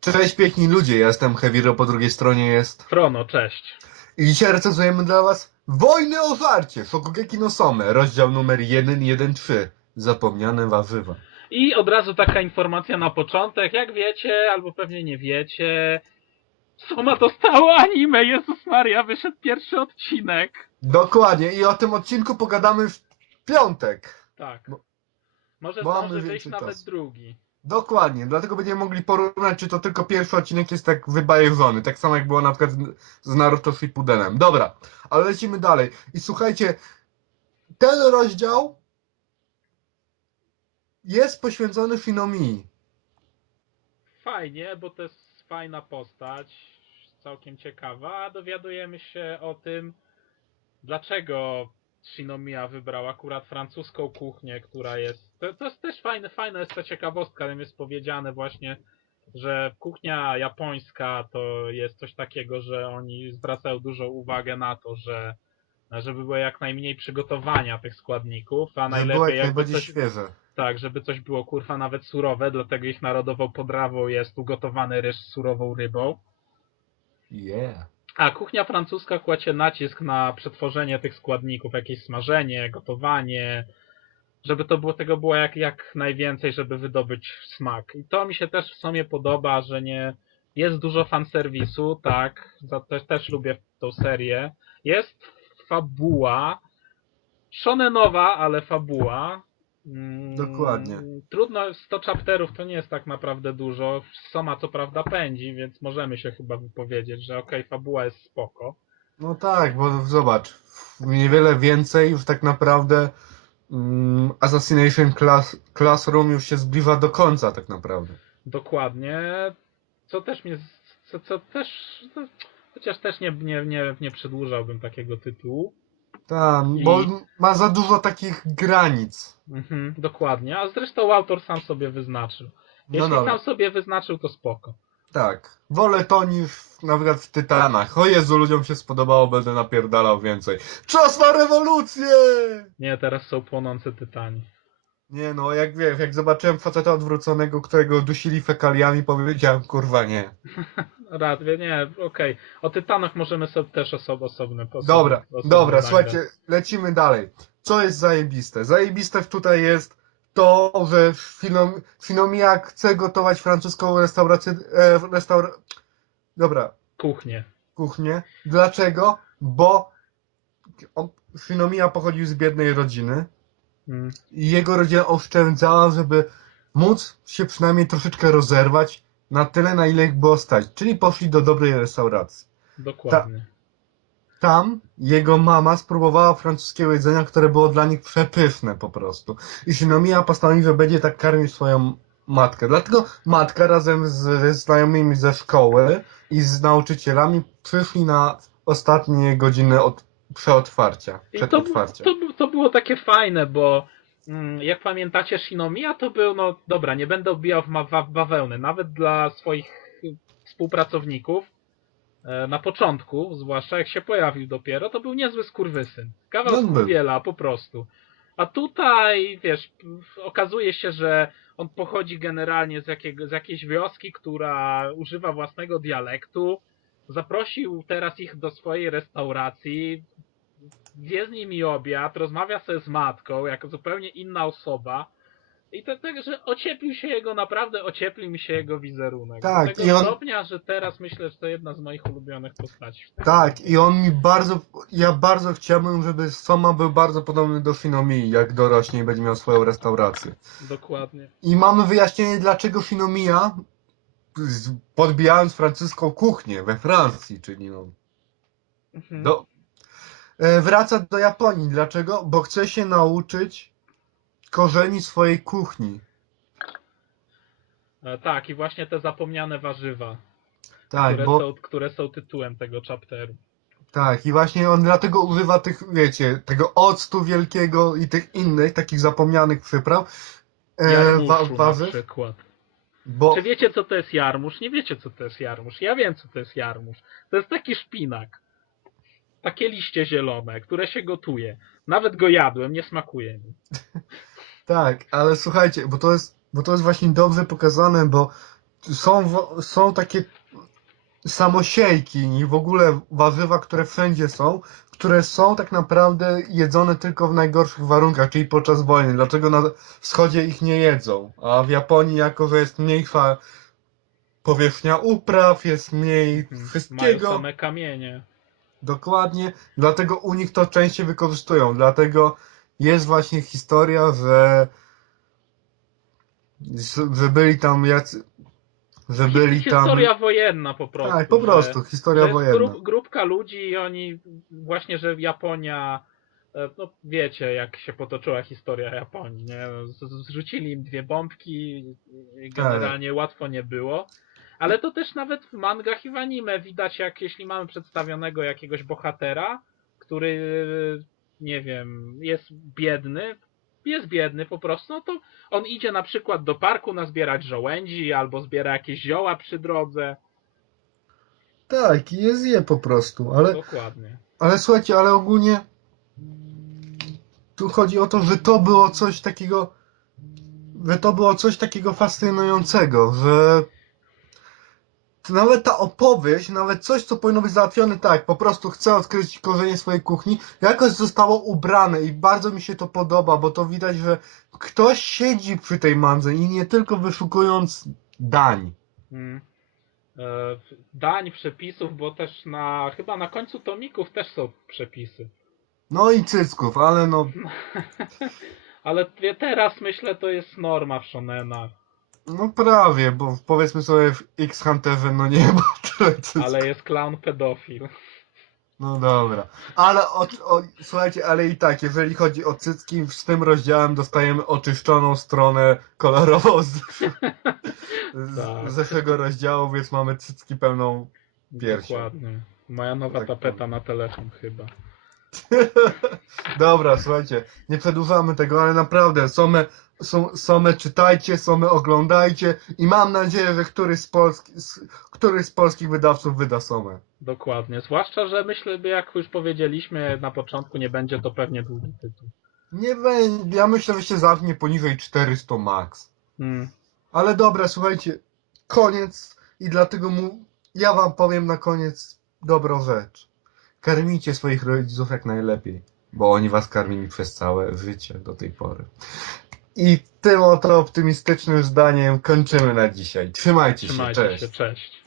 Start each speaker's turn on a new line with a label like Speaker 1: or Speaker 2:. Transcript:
Speaker 1: Cześć piękni ludzie, ja jestem Heaviro, po drugiej stronie jest...
Speaker 2: Frono, cześć.
Speaker 1: I dzisiaj recenzujemy dla was Wojny o żarcie, Shokugeki no Some, rozdział numer 113, Zapomniane warzywa.
Speaker 2: I od razu taka informacja na początek. Jak wiecie, albo pewnie nie wiecie, Soma dostało anime. Jezus Maria, wyszedł pierwszy odcinek.
Speaker 1: Dokładnie, i o tym odcinku pogadamy w piątek.
Speaker 2: Tak.
Speaker 1: Bo-
Speaker 2: Może
Speaker 1: bo mamy
Speaker 2: zdąży wyjść
Speaker 1: więcej
Speaker 2: nawet
Speaker 1: czasu.
Speaker 2: drugi.
Speaker 1: Dokładnie, dlatego będziemy mogli porównać, czy to tylko pierwszy odcinek jest tak wybajeżony, tak samo jak było na przykład z- Naruto Shippudenem. Dobra, ale lecimy dalej. I słuchajcie, ten rozdział jest poświęcony Finomii.
Speaker 2: Fajnie, bo to jest fajna postać, całkiem ciekawa, a dowiadujemy się o tym, dlaczego Shinomiya wybrał akurat francuską kuchnię, która jest... To, to jest też fajne, fajna jest ta ciekawostka, tam jest powiedziane właśnie, że kuchnia japońska to jest coś takiego, że oni zwracają dużą uwagę na to, że żeby było jak najmniej przygotowania tych składników, a najlepiej
Speaker 1: jak
Speaker 2: jakby
Speaker 1: najbardziej
Speaker 2: coś,
Speaker 1: świeże.
Speaker 2: tak, żeby coś było kurwa nawet surowe, dlatego ich narodową podrawą jest ugotowany ryż z surową rybą.
Speaker 1: Yeah.
Speaker 2: A kuchnia francuska kładzie nacisk na przetworzenie tych składników, jakieś smażenie, gotowanie, żeby to było, tego było jak, jak najwięcej, żeby wydobyć smak. I to mi się też w sumie podoba, że nie jest dużo fanserwisu, tak, za, też, też lubię tą serię. Jest fabuła, shonenowa, ale fabuła. Mm,
Speaker 1: Dokładnie.
Speaker 2: Trudno, 100 chapterów to nie jest tak naprawdę dużo. Soma co prawda pędzi, więc możemy się chyba wypowiedzieć, że okej, fabuła jest spoko.
Speaker 1: No tak, bo zobacz, niewiele więcej już tak naprawdę mm, Assassination Class, Classroom już się zbliża do końca tak naprawdę.
Speaker 2: Dokładnie. Co też mnie. Co, co też. chociaż też nie, nie, nie, nie przedłużałbym takiego tytułu.
Speaker 1: Tak,
Speaker 2: I-
Speaker 1: bo ma za dużo takich granic.
Speaker 2: Mhm, dokładnie. A zresztą autor sam sobie wyznaczył.
Speaker 1: No
Speaker 2: Jeśli
Speaker 1: dobra,
Speaker 2: sam sobie wyznaczył, to spoko.
Speaker 1: tak. Wolę to niż na przykład w Tytanach. O Jezu, ludziom się spodobało, będę napierdalał więcej. Czas na rewolucję!
Speaker 2: Nie, teraz są płonące tytani.
Speaker 1: Nie no, jak wiesz, jak zobaczyłem faceta odwróconego, którego dusili fekaliami, powiedziałem, kurwa nie.
Speaker 2: Radwie, nie, okej. O tytanach możemy sobie też osob, osobne osobne-
Speaker 1: Dobra, dobra, słuchajcie, lecimy dalej. Co jest zajebiste? Zajebiste tutaj jest to, że Finom, Finomia chce gotować francuską restaurację, e, restaura... Dobra,
Speaker 2: Kuchnię.
Speaker 1: kuchnię. Dlaczego? Bo Finomia pochodził z biednej rodziny
Speaker 2: Mm.
Speaker 1: i jego rodzina oszczędzała, żeby móc się przynajmniej troszeczkę rozerwać na tyle, na ile ich było stać. Czyli poszli do dobrej restauracji.
Speaker 2: Dokładnie.
Speaker 1: Tam jego mama spróbowała francuskiego jedzenia, które było dla nich przepyszne po prostu. I Shinomiya postanowił, że będzie tak karmił swoją matkę. Dlatego matka razem z znajomymi ze szkoły i z nauczycielami przyszli na ostatnie godziny od przeotwarcia.
Speaker 2: I to,
Speaker 1: otwarciem.
Speaker 2: to, to było takie fajne, bo jak pamiętacie Shinomiya, to był, no dobra, nie będę obijał w, ma- w bawełnę, nawet dla swoich współpracowników, e, na początku, zwłaszcza jak się pojawił dopiero, to był niezły skurwysyn. Kawał
Speaker 1: No,
Speaker 2: skurwiela, po prostu. A tutaj, wiesz, okazuje się, że on pochodzi generalnie z, jakiego, z jakiejś wioski, która używa własnego dialektu. Zaprosił teraz ich do swojej restauracji, zje z nimi obiad, rozmawia sobie z matką, jako zupełnie inna osoba. I to tak, że ocieplił się jego, naprawdę ocieplił mi się jego wizerunek.
Speaker 1: Tak,
Speaker 2: Do tego
Speaker 1: i on-
Speaker 2: stopnia, że teraz myślę, że to jedna z moich ulubionych postaci.
Speaker 1: Tak, i on mi bardzo, ja bardzo chciałbym, żeby Soma był bardzo podobny do Shinomii, jak dorośnie i będzie miał swoją restaurację.
Speaker 2: Dokładnie.
Speaker 1: I mamy wyjaśnienie, dlaczego Shinomiya, podbijając francuską kuchnię we Francji, czyli no,
Speaker 2: Mhm.
Speaker 1: do, wraca do Japonii. Dlaczego? Bo chce się nauczyć korzeni swojej kuchni.
Speaker 2: E, Tak, i właśnie te zapomniane warzywa,
Speaker 1: Tak,
Speaker 2: które,
Speaker 1: bo,
Speaker 2: są, które są tytułem tego chapteru.
Speaker 1: tak, i właśnie on dlatego używa tych, wiecie, tego octu wielkiego i tych innych, takich zapomnianych przypraw, e, wa,
Speaker 2: Jarmuszu na
Speaker 1: warzyw,
Speaker 2: przykład.
Speaker 1: bo,
Speaker 2: Czy wiecie, co to jest jarmuż? Nie wiecie, co to jest jarmuż. Ja wiem, co to jest jarmuż. To jest taki szpinak. Takie liście zielone, które się gotuje. Nawet go jadłem, nie smakuje mi.
Speaker 1: tak, ale słuchajcie, bo to jest, bo to jest właśnie dobrze pokazane, bo są, są takie samosiejki i w ogóle warzywa, które wszędzie są, które są tak naprawdę jedzone tylko w najgorszych warunkach, czyli podczas wojny. Dlaczego na wschodzie ich nie jedzą? A w Japonii, jako że jest mniejsza powierzchnia upraw, jest mniej
Speaker 2: Mają
Speaker 1: wszystkiego.
Speaker 2: same kamienie.
Speaker 1: Dokładnie, dlatego u nich to częściej wykorzystują. Dlatego jest właśnie historia, że, że byli tam jacy, że byli tam.
Speaker 2: Historia wojenna po prostu.
Speaker 1: Tak, po prostu,
Speaker 2: To
Speaker 1: historia wojenna.
Speaker 2: grup, grupka ludzi i oni właśnie, że Japonia, e, no wiecie jak się potoczyła historia Japonii, nie? Zrzucili im dwie bombki generalnie łatwo nie było. Ale to też nawet w mangach i w anime widać, jak jeśli mamy przedstawionego jakiegoś bohatera, który, nie wiem, jest biedny, jest biedny po prostu, no to on idzie na przykład do parku nazbierać żołędzi albo zbiera jakieś zioła przy drodze.
Speaker 1: Tak, je zje po prostu, ale,
Speaker 2: Dokładnie.
Speaker 1: ale słuchajcie, ale ogólnie tu chodzi o to, że to było coś takiego, że to było coś takiego fascynującego, że nawet ta opowieść, nawet coś, co powinno być załatwione tak, po prostu chcę odkryć korzenie swojej kuchni, jakoś zostało ubrane i bardzo mi się to podoba, bo to widać, że ktoś siedzi przy tej mandze i nie tylko wyszukując dań.
Speaker 2: Mm. E, Dań przepisów, bo też na chyba na końcu tomików też są przepisy.
Speaker 1: No i cycków, ale no,
Speaker 2: Ale teraz myślę to jest norma w shonenach.
Speaker 1: No prawie, bo powiedzmy sobie w X-Hunterze, no nie ma tyle cycków.
Speaker 2: Ale jest clown pedofil.
Speaker 1: No dobra. Ale o, o, słuchajcie, ale i tak, jeżeli chodzi o cycki, z tym rozdziałem dostajemy oczyszczoną stronę kolorową z, z
Speaker 2: Tak.
Speaker 1: zeszłego rozdziału, więc mamy cycki pełną piersią.
Speaker 2: Dokładnie. Moja nowa
Speaker 1: Tak,
Speaker 2: tapeta na telefon chyba.
Speaker 1: Dobra, słuchajcie, nie przedłużamy tego, ale naprawdę, some, są, some czytajcie, some oglądajcie i mam nadzieję, że któryś z, polski, z, któryś z polskich wydawców wyda some.
Speaker 2: Dokładnie. Zwłaszcza, że myślę, jak już powiedzieliśmy na początku, nie będzie to pewnie długi tytuł.
Speaker 1: Nie będzie, ja myślę, że się zamknie poniżej 400 max.
Speaker 2: Mm.
Speaker 1: Ale dobra, słuchajcie, koniec i dlatego mu, ja wam powiem na koniec dobrą rzecz. Karmijcie swoich rodziców jak najlepiej, bo oni was karmili przez całe życie do tej pory. I tym oto optymistycznym zdaniem kończymy na dzisiaj. Trzymajcie,
Speaker 2: Trzymajcie
Speaker 1: się, cześć.
Speaker 2: się, cześć.